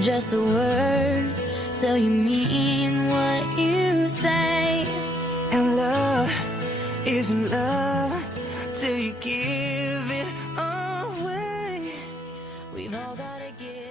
just a word till you mean what you say. And love isn't love till you give it away. We've all gotta give